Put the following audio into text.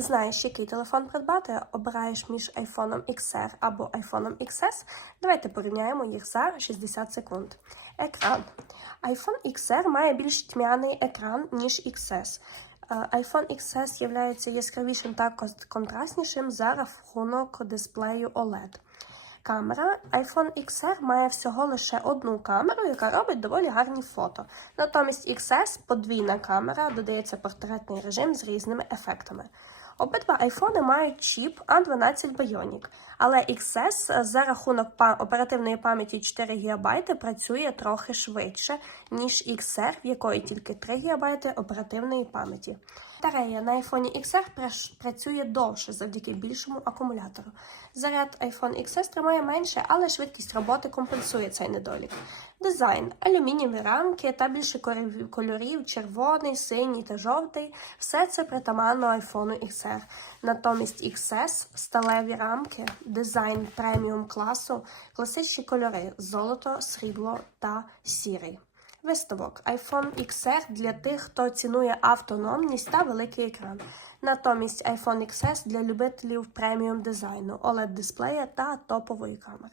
Знаєш, який телефон придбати, обираєш між iPhone XR або iPhone XS. Давайте порівняємо їх за 60 секунд. Екран. iPhone XR має більш тьмяний екран, ніж XS. IPhone XS є яскравішим та кон- контрастнішим за рахунок дисплею OLED. Камера iPhone XR має всього лише одну камеру, яка робить доволі гарні фото. Натомість XS подвійна камера, додається портретний режим з різними ефектами. Обидва айфони мають чіп A12 Bionic, але XS за рахунок оперативної пам'яті 4 ГБ працює трохи швидше, ніж XR, в якої тільки 3 ГБ оперативної пам'яті. Батарея на iPhone XR працює довше завдяки більшому акумулятору. Заряд iPhone XS тримає менше, але швидкість роботи компенсує цей недолік. Дизайн, алюмінієві рамки та більше кольорів, червоний, синій та жовтий. Все це притаманно iPhone XR. Натомість XS, сталеві рамки, дизайн преміум класу, класичні кольори золото, срібло та сірий. Висновок iPhone XR для тих, хто цінує автономність та великий екран. Натомість iPhone XS для любителів преміум дизайну, OLED дисплея та топової камери.